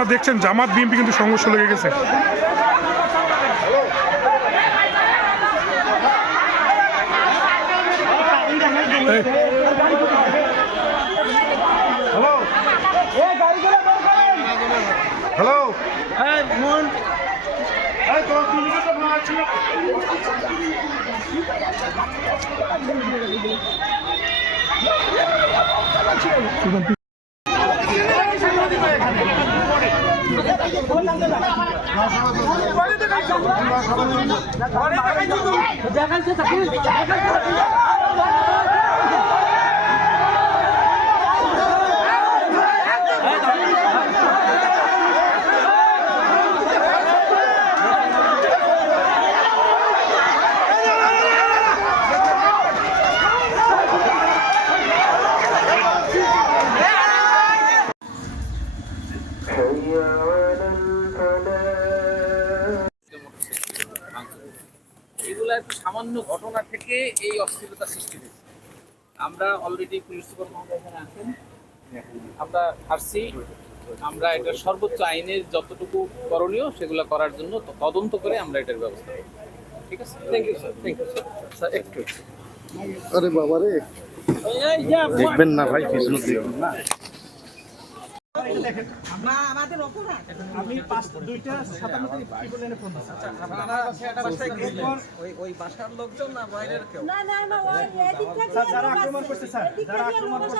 আপনারা দেখছেন জামাত বিএনপি কিন্তু সংঘর্ষ লেগে গেছে। হ্যালো এগুলো একটা সামান্য ঘটনা থেকে এই অস্থিরতা সৃষ্টি হয়েছে। আমরা অলরেডি পুলিশ সুপার মহোদয় এখানে আছেন, আমরা আসছি। আমরা এটার সর্বোচ্চ আইনের যতটুকু করণীয় সেগুলো করার জন্য তদন্ত করে আমরা এটার ব্যবস্থা করব। ঠিক আছে, thank you sir. Thank you sir. Sir একটু আরে বাবা রে, দেখবেন না ভাই, পিছনে দেখবেন না। ওই বাসার লোকজন না বাইরের কেউ? যারা আক্রমণ করছে স্যার, যারা আক্রমণ করছে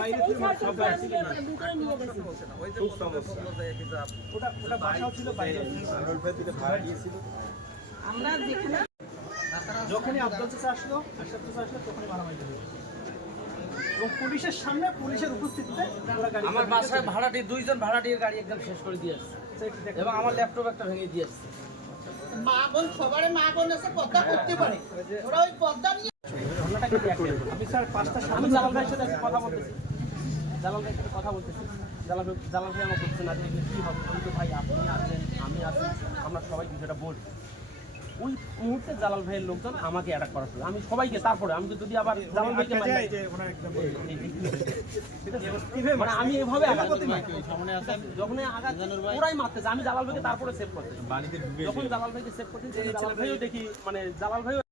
বাইরে থেকে সব ওটা বাসাও ছিল, বাইরে আমরা যেখানে যখনই আব্দুল চাচা আসলো, আশরাফ চাচা আসলো, তখনই মারামারি হলো এবং পুলিশের সামনে, পুলিশের উপস্থিতিতে আমার বাসায় ভাড়াটি দুইজন ভাড়াটির গাড়ি একদম শেষ করে দিয়ে আসছে এবং আমার ল্যাপটপ একটা ভেঙে দিয়ে আসছে। মা বোন সবারে মা বোন আছে পদ্মা করতে পারে, ওরা ওই পদ্মা নিয়ে আমি স্যার পাঁচটা সামনে জালাল ভাইয়ের সাথে কথা বলতেছি, জালাল ভাইয়ের সাথে কথা বলতেছি। জালাল ভাই আমার বলছেন আজকে কী হবে, কিন্তু ভাই আপনি আছেন, আমি আছি, আমরা সবাই বিষয়টা বলছি। ওই মুহূর্তে জালাল ভাইয়ের লোকজন আমাকে অ্যাটাক করা শুরু, আমি সবাইকে, তারপরে আমি যদি আবার জালাল ভাইকে মানে আমি এভাবে আঘাত করতে যখনই আঘাত ওরাই মারতেছে, আমি জালাল ভাইকে তারপরে সেভ করতেছি। যখন জালাল ভাইকে সেভ করতেছি, জালাল ভাইও দেখি মানে জালাল ভাই